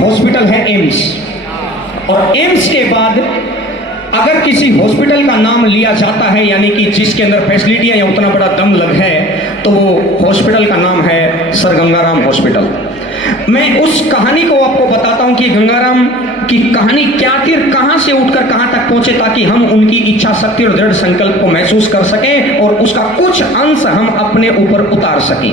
Hospital है AIIMS, और AIIMS के बाद अगर किसी हॉस्पिटल का नाम लिया जाता है, यानी कि जिसके अंदर फैसिलिटियां या उतना बड़ा दम लग है, तो वो हॉस्पिटल का नाम है सर गंगाराम हॉस्पिटल। मैं उस कहानी को आपको बताता हूं कि गंगाराम की कहानी क्या थी, कहां से उठकर कहां तक पहुंचे, ताकि हम उनकी इच्छा शक्ति और दृढ़ संकल्प को महसूस कर सकें और उसका कुछ अंश हम अपने ऊपर उतार सकें।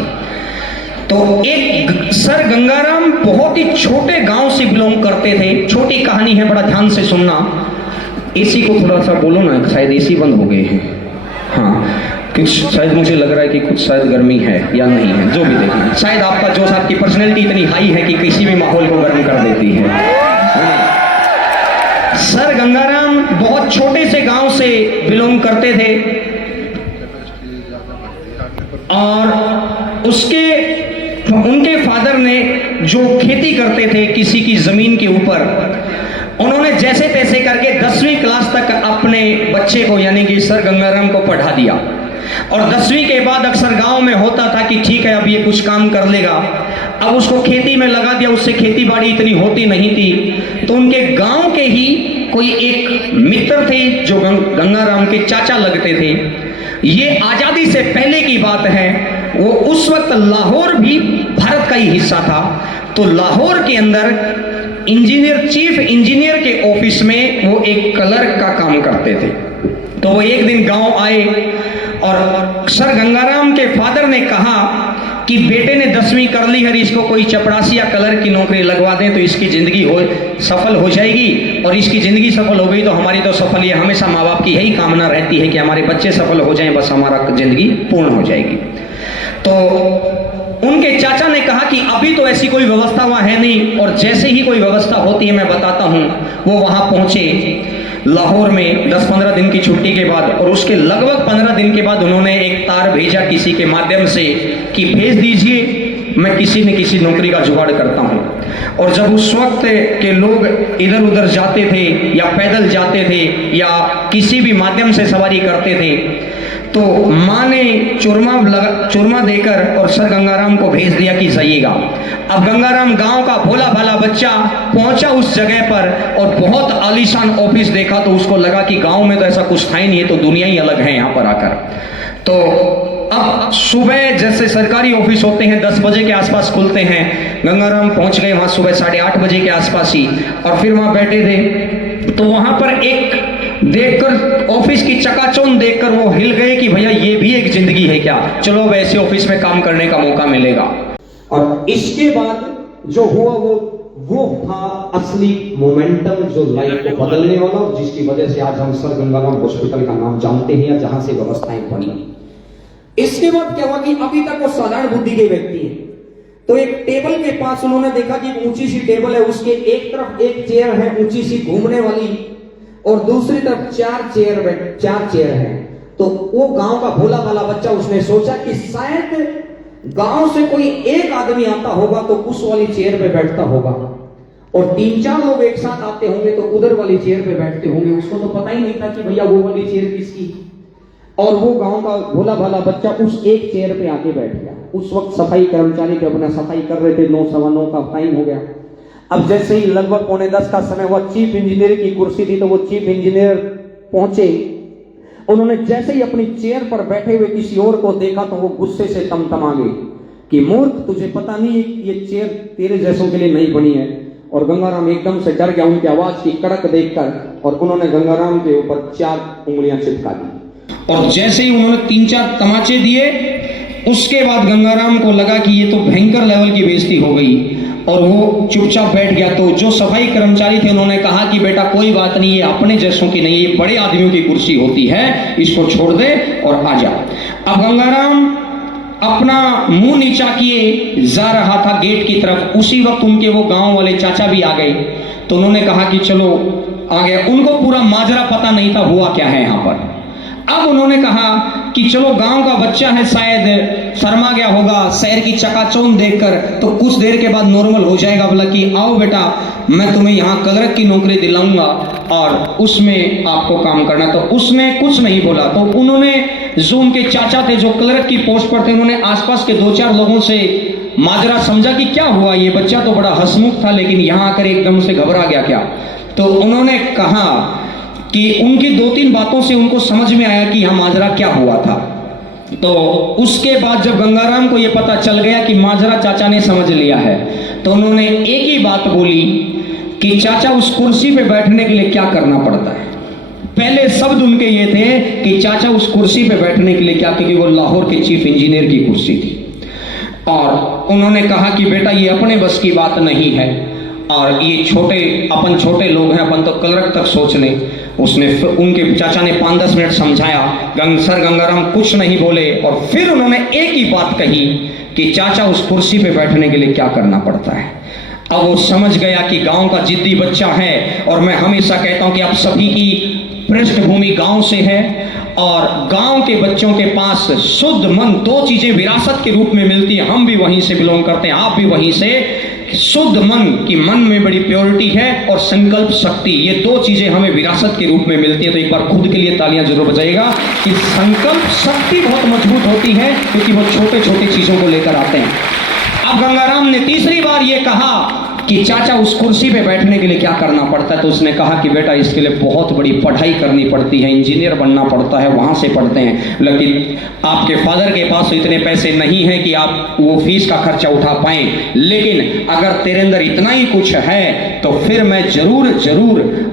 तो एक सर गंगाराम बहुत ही छोटे गांव से बिलोंग करते थे। छोटी कहानी है, बड़ा ध्यान से सुनना। एसी को थोड़ा सा बोलो ना, शायद एसी बंद हो गए हैं। हाँ, कुछ शायद मुझे लग रहा है कि कुछ शायद गर्मी है या नहीं है, जो भी देखना। शायद आपका जोश, आपकी पर्सनैलिटी इतनी हाई है कि किसी भी माहौल को गर्म कर देती है। सर गंगाराम बहुत छोटे से गांव से बिलोंग करते थे, और उनके फादर ने जो खेती करते थे किसी की जमीन के ऊपर, उन्होंने जैसे तैसे करके 10वीं क्लास तक अपने बच्चे को यानी कि सर गंगाराम को पढ़ा दिया। और 10वीं के बाद अक्सर गांव में होता था कि ठीक है अब ये कुछ काम कर लेगा, अब उसको खेती में लगा दिया। उससे खेती बाड़ी इतनी होती नहीं थी, तो उनके गांव के ही कोई एक मित्र थे जो गंगाराम के चाचा लगते थे। ये आजादी से पहले की बात है, वो उस वक्त लाहौर भी भारत का ही हिस्सा था। तो लाहौर के अंदर चीफ इंजीनियर के ऑफिस में वो एक क्लर्क का काम करते थे। तो वो एक दिन गांव आए और सर गंगाराम के फादर ने कहा कि बेटे ने 10वीं कर ली है, इसको कोई चपरासी या क्लर्क की नौकरी लगवा दें तो इसकी जिंदगी सफल हो जाएगी, और इसकी जिंदगी सफल हो गई तो हमारी तो सफल ही है। हमेशा माँ बाप की यही कामना रहती है कि हमारे बच्चे सफल हो जाएं, बस हमारा जिंदगी पूर्ण हो जाएगी। तो उनके चाचा ने कहा कि अभी तो ऐसी कोई व्यवस्था वहां है नहीं, और जैसे ही कोई व्यवस्था होती है मैं बताता हूं। वो वहां पहुंचे लाहौर में 10-15 दिन की छुट्टी के बाद, और उसके लगभग 15 दिन के बाद उन्होंने एक तार भेजा किसी के माध्यम से कि भेज दीजिए, मैं किसी न किसी नौकरी का जुगाड़ करता हूं। और जब उस वक्त के लोग इधर उधर जाते थे या पैदल जाते थे या किसी भी माध्यम से सवारी करते थे, तो माँ ने चूरमा देकर और सर गंगाराम को भेज दिया कि जाइएगा। अब गंगाराम गांव का भोला भाला बच्चा पहुंचा उस जगह पर और बहुत आलीशान ऑफिस देखा, तो उसको लगा कि गांव में तो ऐसा कुछ था ही नहीं, तो दुनिया ही अलग है यहाँ पर आकर। तो अब सुबह जैसे सरकारी ऑफिस होते हैं 10 बजे के आसपास खुलते हैं, गंगाराम पहुंच गए वहां सुबह 8:30 बजे के आसपास ही, और फिर वहां बैठे थे। तो वहां पर एक देखकर ऑफिस की चकाचौंध देखकर वो हिल गए कि भैया ये भी एक जिंदगी है क्या, चलो अब ऐसे ऑफिस में काम करने का मौका मिलेगा। और इसके बाद जो हुआ वो था असली मोमेंटम जो लाइफ को बदलने वाला, जिसकी वजह से आज हम सर गंगाराम हॉस्पिटल का नाम जानते हैं या जहां से व्यवस्थाएं बनी। इसके बाद क्या हुआ कि अभी तक वो साधारण बुद्धि के व्यक्ति हैं, तो एक टेबल के पास उन्होंने देखा कि ऊंची सी टेबल है, उसके एक तरफ एक चेयर है ऊंची सी घूमने वाली, और दूसरी तरफ 4 चेयर हैं। तो वो गांव का भोला भाला बच्चा, उसने सोचा कि शायद गांव से कोई एक आदमी आता होगा तो उस वाली चेयर पे बैठता होगा, और 3-4 लोग एक साथ आते होंगे तो उधर वाली चेयर पे बैठते होंगे। उसको तो पता ही नहीं था कि भैया वो वाली चेयर किसकी। और वो गांव का भोला भाला बच्चा उस एक चेयर पे आके बैठ गया। उस वक्त सफाई कर्मचारी के अपना सफाई कर रहे थे, 9-9:15 का टाइम हो गया। अब जैसे ही लगभग 9:45 का समय हुआ, चीफ इंजीनियर की कुर्सी थी, तो वो चीफ इंजीनियर पहुंचे। उन्होंने जैसे ही अपनी चेयर पर बैठे हुए किसी और को देखा तो वो गुस्से से तमतमा गए कि मूर्ख, तुझे पता नहीं है कि ये चेयर तेरे जैसों के लिए नहीं बनी है। और गंगाराम एकदम से डर गया उनकी आवाज की कड़क देखकर, और उन्होंने गंगाराम के ऊपर 4 उंगलियां चिपका दी। और जैसे ही उन्होंने 3-4 तमाचे दिए, उसके बाद गंगाराम को लगा कि ये तो भयंकर लेवल की बेइज्जती हो गई, और वो चुपचाप बैठ गया। तो जो सफाई कर्मचारी थे उन्होंने कहा कि बेटा कोई बात नहीं, ये अपने जैसों की नहीं, ये बड़े आदमियों की कुर्सी होती है, इसको छोड़ दे और आ जा। अब गंगाराम अपना मुंह नीचा किए जा रहा था गेट की तरफ, उसी वक्त उनके वो गांव वाले चाचा भी आ गए। तो उन्होंने कहा कि चलो आ गया। उनको पूरा माजरा पता नहीं था हुआ क्या है यहाँ पर। अब उन्होंने कहा कि चलो गांव का बच्चा है, शायद शर्मा गया होगा शहर की चकाचौंध देखकर, तो कुछ देर के बाद नॉर्मल हो जाएगा। बोला कि आओ बेटा, मैं तुम्हें यहाँ क्लर्क की नौकरी दिलाऊंगा और उसमें आपको काम करना। तो उसने कुछ नहीं बोला। तो उन्होंने जो उनके चाचा थे जो क्लर्क की पोस्ट पर थे, उन्होंने आसपास के 2-4 लोगों से माजरा समझा कि क्या हुआ, ये बच्चा तो बड़ा हंसमुख था लेकिन यहाँ आकर एकदम से घबरा गया क्या। तो उन्होंने कहा कि उनकी 2-3 बातों से उनको समझ में आया कि यहाँ माजरा क्या हुआ था। तो उसके बाद जब गंगाराम को ये पता चल गया कि माजरा चाचा ने समझ लिया है, तो उन्होंने एक ही बात बोली कि चाचा उस कुर्सी पे बैठने के लिए क्या करना पड़ता है। पहले शब्द उनके ये थे कि चाचा उस कुर्सी पे बैठने के लिए क्या, क्योंकि वो लाहौर के चीफ इंजीनियर की कुर्सी थी। और उन्होंने कहा कि बेटा ये अपने बस की बात नहीं है, और ये अपन छोटे लोग हैं, अपन तो क्लर्क तक सोच लें। उसने उनके चाचा ने 5-10 मिनट समझाया, सर गंगाराम कुछ नहीं बोले, और फिर उन्होंने एक ही बात कही कि चाचा उस कुर्सी पे बैठने के लिए क्या करना पड़ता है। अब वो समझ गया कि गांव का जिद्दी बच्चा है, और मैं हमेशा कहता हूं कि आप सभी की पृष्ठभूमि गांव से है, और गांव के बच्चों के पास शुद्ध मन 2 चीजें विरासत के रूप में मिलती हैं। हम भी वहीं से बिलोंग करते हैं, आप भी वहीं से। शुद्ध मन की मन में बड़ी प्योरिटी है, और संकल्प शक्ति, ये 2 चीजें हमें विरासत के रूप में मिलती है। तो एक बार खुद के लिए तालियां जरूर बजाइएगा कि संकल्प शक्ति बहुत मजबूत होती है, क्योंकि वो छोटे छोटे चीजों को लेकर आते हैं। अब गंगाराम ने तीसरी बार ये कहा कि चाचा उस कुर्सी पे बैठने के लिए क्या करना पड़ता है। तो उसने कहा कि बेटा इसके लिए बहुत बड़ी पढ़ाई करनी पड़ती है, इंजीनियर बनना पड़ता है, वहाँ से पढ़ते हैं, लेकिन आपके फादर के पास तो इतने पैसे नहीं हैं कि आप वो फीस का खर्चा उठा पाएं। लेकिन अगर तेरे अंदर इतना ही कुछ है तो फिर मैं जरूर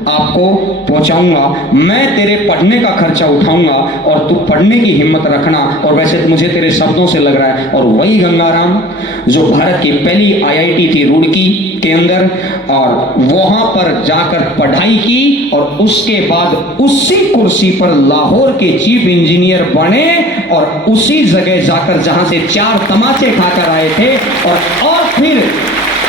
आपको पहुँचाऊँगा, मैं तेरे पढ़ने का खर्चा उठाऊँगा, और तू पढ़ने की हिम्मत रखना। और वैसे तो मुझे तेरे शब्दों से लग रहा है। और वही गंगाराम जो भारत की पहली IIT थी रुड़की के अंदर, और वहां पर जाकर पढ़ाई की, और उसके बाद उसी कुर्सी पर लाहौर के चीफ इंजीनियर बने, और उसी जगह जाकर जहां से 4 तमाचे खाकर आए थे। और फिर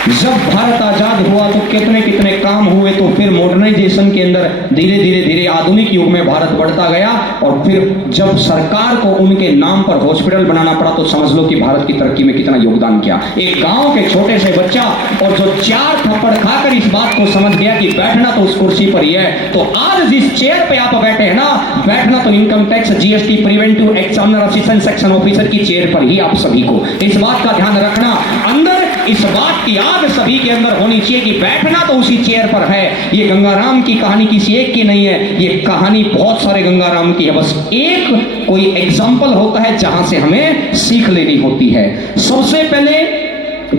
जब भारत आजाद हुआ तो कितने कितने काम हुए। तो फिर मॉडर्नाइजेशन के अंदर धीरे धीरे आधुनिक युग में भारत बढ़ता गया, और फिर जब सरकार को उनके नाम पर हॉस्पिटल बनाना पड़ा तो समझ लो कि भारत की तरक्की में कितना योगदान किया। एक गांव के छोटे से बच्चा, और जो 4 थप्पड़ खाकर इस बात को समझ गया कि बैठना तो उस कुर्सी पर ही है। तो आज जिस चेयर पे आप बैठे हैं ना, बैठना तो income tax, GST, preventive examiner assistant section officer की चेयर पर ही आप सभी को। इस बात का ध्यान रखना, अंदर इस बात की आग सभी के अंदर होनी चाहिए कि बैठना तो उसी चेयर पर है। ये गंगाराम की कहानी किसी एक की नहीं है, ये कहानी बहुत सारे गंगाराम की है। बस एक कोई एग्जाम्पल होता है जहां से हमें सीख लेनी होती है। सबसे पहले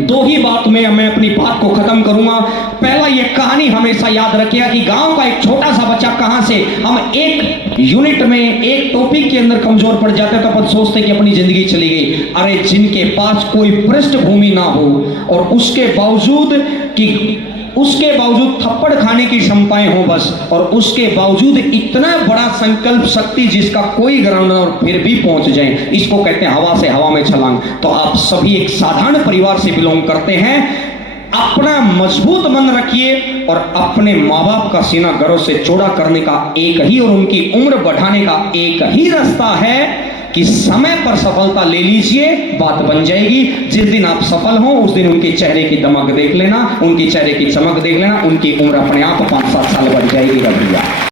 2 ही बात में मैं अपनी बात को खत्म करूंगा। पहला, ये कहानी हमेशा याद रखिएगा कि गांव का एक छोटा सा बच्चा कहां से, हम एक यूनिट में एक टॉपिक के अंदर कमजोर पड़ जाते तो अपन सोचते कि अपनी जिंदगी चली गई। अरे जिनके पास कोई पृष्ठभूमि ना हो, और उसके बावजूद थप्पड़ खाने की क्षमताएं हो बस, और उसके बावजूद इतना बड़ा संकल्प शक्ति जिसका कोई ग्राउंड और फिर भी पहुंच जाए, इसको कहते हैं हवा से हवा में छलांग। तो आप सभी एक साधारण परिवार से बिलोंग करते हैं। अपना मजबूत मन रखिए, और अपने माँ बाप का सीना गर्व से चौड़ा करने का एक ही और उनकी उम्र बढ़ाने का एक ही रास्ता है कि समय पर सफलता ले लीजिए, बात बन जाएगी। जिस दिन आप सफल हो उस दिन उनके चेहरे की दमक देख लेना, उनके चेहरे की चमक देख लेना, उनकी उम्र अपने आप 5-7 साल बढ़ जाएगी।